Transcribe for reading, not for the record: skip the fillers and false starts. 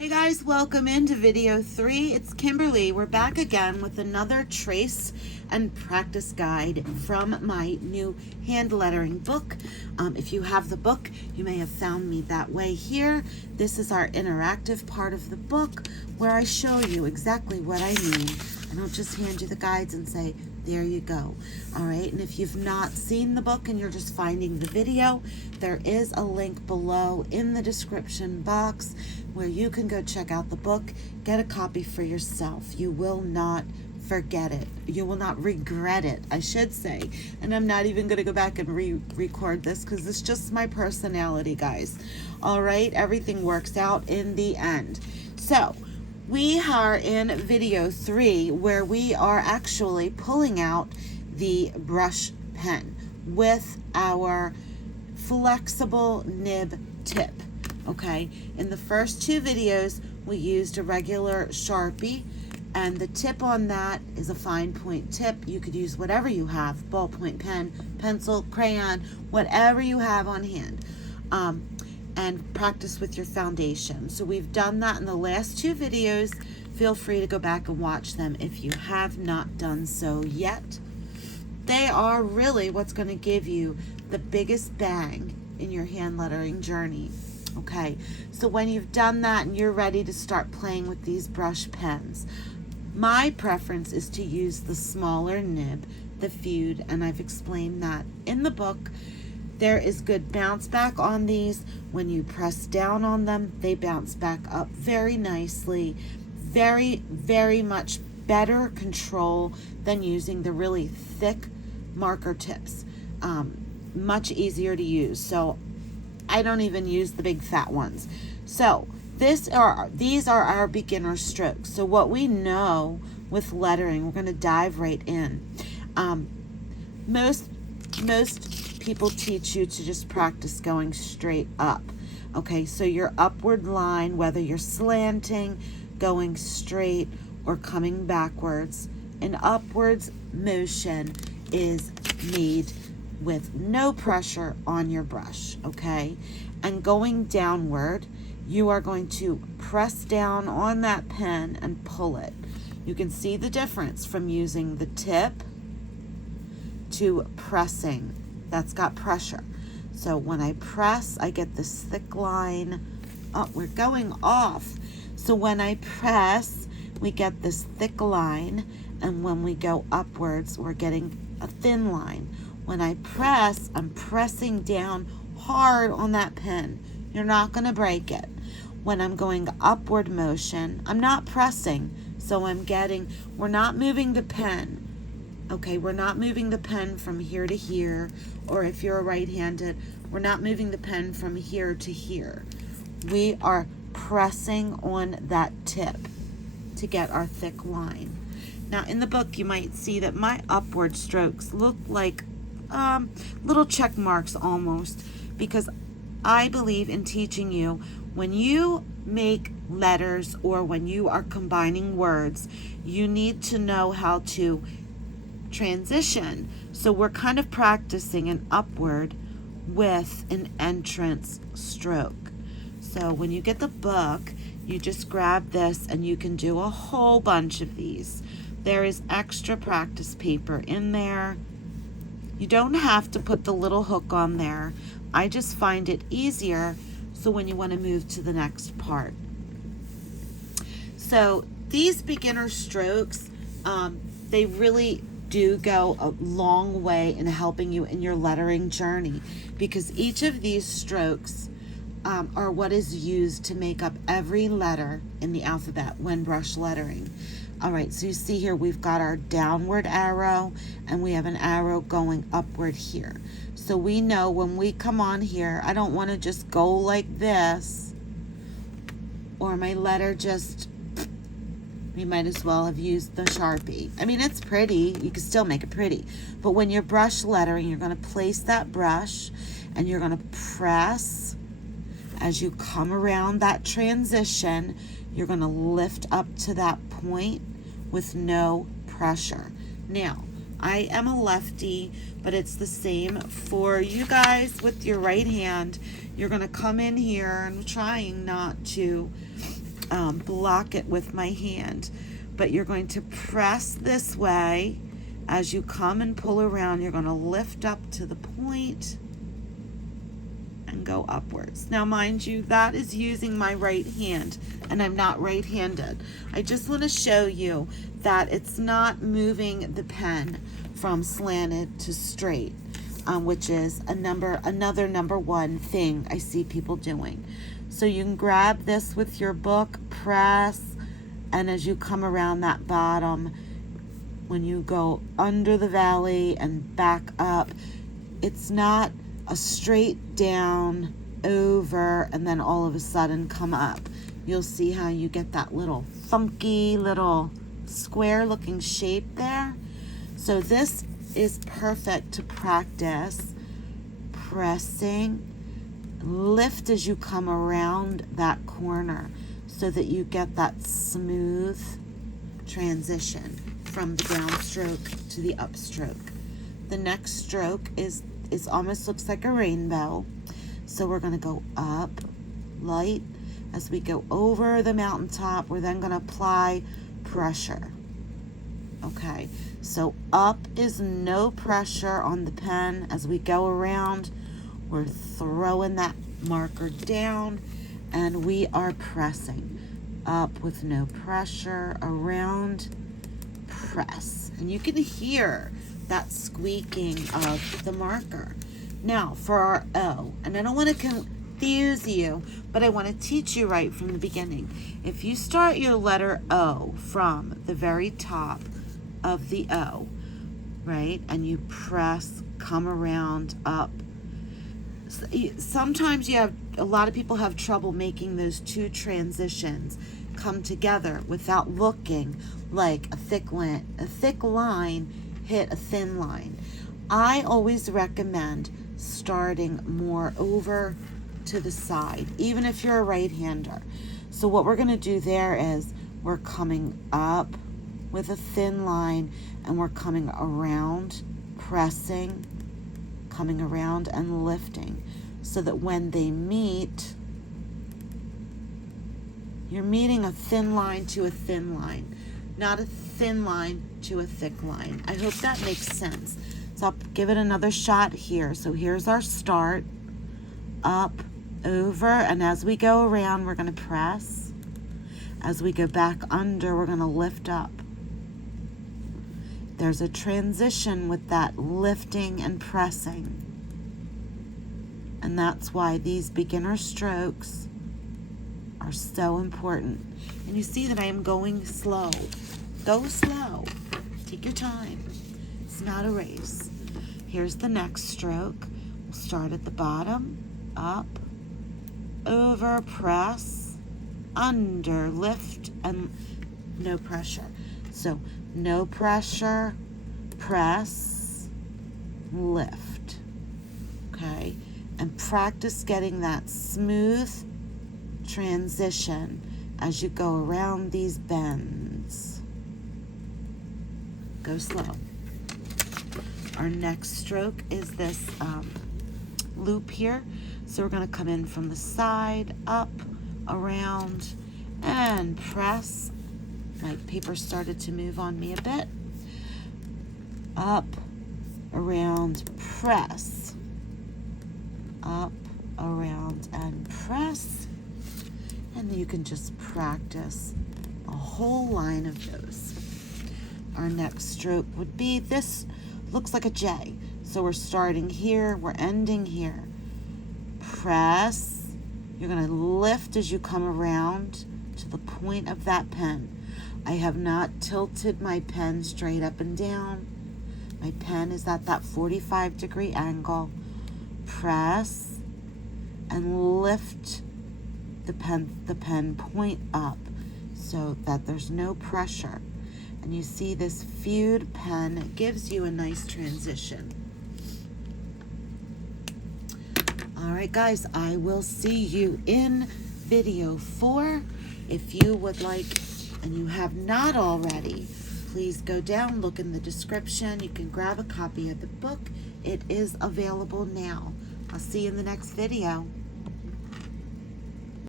Hey guys, welcome into video 3. It's Kimberly. We're back again with another trace and practice guide from my new hand lettering book. If you have the book, you may have found me that way here. This is our interactive part of the book where I show you exactly what I mean. I don't just hand you the guides and say, there you go. All right, and if you've not seen the book and you're just finding the video, there is a link below in the description box where you can go check out the book, get a copy for yourself. You will not forget it. You will not regret it, I should say. And I'm not even going to go back and re-record this because it's just my personality, guys. All right, everything works out in the end. So we are in video 3 where we are actually pulling out the brush pen with our flexible nib tip. Okay, in the first 2 videos we used a regular Sharpie, and the tip on that is a fine point tip. You could use whatever you have, ballpoint pen, pencil, crayon, whatever you have on hand, and practice with your foundation. So we've done that in the last 2 videos. Feel free to go back and watch them if you have not done so yet. They are really what's going to give you the biggest bang in your hand lettering journey. Okay, so when you've done that and you're ready to start playing with these brush pens, my preference is to use the smaller nib, the Feud, and I've explained that in the book. There is good bounce back on these. When you press down on them, they bounce back up very nicely. Very, very much better control than using the really thick marker tips. Much easier to use. So I don't even use the big fat ones. So these are our beginner strokes. So what we know with lettering, we're going to dive right in. Most people teach you to just practice going straight up. Okay, so your upward line, whether you're slanting, going straight, or coming backwards, an upwards motion is made with no pressure on your brush, okay? And going downward, you are going to press down on that pen and pull it. You can see the difference from using the tip to pressing. That's got pressure. So when I press, I get this thick line. Oh, we're going off. So when I press, we get this thick line, and when we go upwards, we're getting a thin line. When I press, I'm pressing down hard on that pen. You're not going to break it. When I'm going upward motion, I'm not pressing, so we're not moving the pen. Okay, we're not moving the pen from here to here, or if you're right-handed, we're not moving the pen from here to here. We are pressing on that tip to get our thick line. Now in the book you might see that my upward strokes look like little check marks almost, because I believe in teaching you when you make letters or when you are combining words, you need to know how to transition. So we're kind of practicing an upward with an entrance stroke. So when you get the book, you just grab this and you can do a whole bunch of these. There is extra practice paper in there. You don't have to put the little hook on there. I just find it easier so when you want to move to the next part. So these beginner strokes, they really do go a long way in helping you in your lettering journey, because each of these strokes are what is used to make up every letter in the alphabet when brush lettering. All right, so you see here we've got our downward arrow and we have an arrow going upward here. So we know when we come on here, I don't want to just go like this, or my letter just, we might as well have used the Sharpie. I mean, it's pretty, you can still make it pretty, but when you're brush lettering, you're going to place that brush and you're going to press. As you come around that transition, you're going to lift up to that point with no pressure. Now, I am a lefty, but it's the same for you guys with your right hand. You're going to come in here, and I'm trying not to block it with my hand. But you're going to press this way. As you come and pull around, you're going to lift up to the point and go upwards. Now, mind you, that is using my right hand, and I'm not right-handed. I just want to show you that it's not moving the pen from slanted to straight, which is another number one thing I see people doing. So you can grab this with your book, press, and as you come around that bottom, when you go under the valley and back up, it's not a straight down, over, and then all of a sudden come up. You'll see how you get that little funky little square looking shape there. So this is perfect to practice pressing. Lift as you come around that corner so that you get that smooth transition from the downstroke to the upstroke. The next stroke is almost looks like a rainbow. So we're going to go up light. As we go over the mountaintop, we're then going to apply pressure. Okay, so up is no pressure on the pen. As we go around, we're throwing that marker down and we are pressing. Up with no pressure, around, press. And you can hear that squeaking of the marker. Now for our O, and I don't want to confuse you, but I want to teach you right from the beginning. If you start your letter O from the very top of the O, right, and you press, come around, up. Sometimes a lot of people have trouble making those two transitions come together without looking like a thick line hit a thin line. I always recommend starting more over to the side, even if you're a right-hander. So what we're going to do there is we're coming up with a thin line and we're coming around, pressing, coming around and lifting, so that when they meet, you're meeting a thin line to a thin line, not a thin line to a thick line. I hope that makes sense. So I'll give it another shot here. So here's our start, up, over, and as we go around, we're going to press. As we go back under, we're going to lift up. There's a transition with that lifting and pressing. And that's why these beginner strokes are so important. And you see that I am going slow. Go slow. Take your time. It's not a race. Here's the next stroke. We'll start at the bottom, up, over, press, under, lift, and no pressure. So no pressure, press, lift. Okay? And practice getting that smooth transition as you go around these bends. Go slow. Our next stroke is this loop here. So we're going to come in from the side, up, around, and press. My paper started to move on me a bit. Up, around, press. Up, around, and press. And you can just practice a whole line of those. Our next stroke would be this. Looks like a J. So we're starting here, we're ending here. Press. You're going to lift as you come around to the point of that pen. I have not tilted my pen straight up and down. My pen is at that 45-degree angle. Press and lift the pen point up so that there's no pressure. And you see this fewed pen gives you a nice transition. All right, guys, I will see you in video 4. If you would like, and you have not already, please go down, look in the description. You can grab a copy of the book. It is available now. I'll see you in the next video.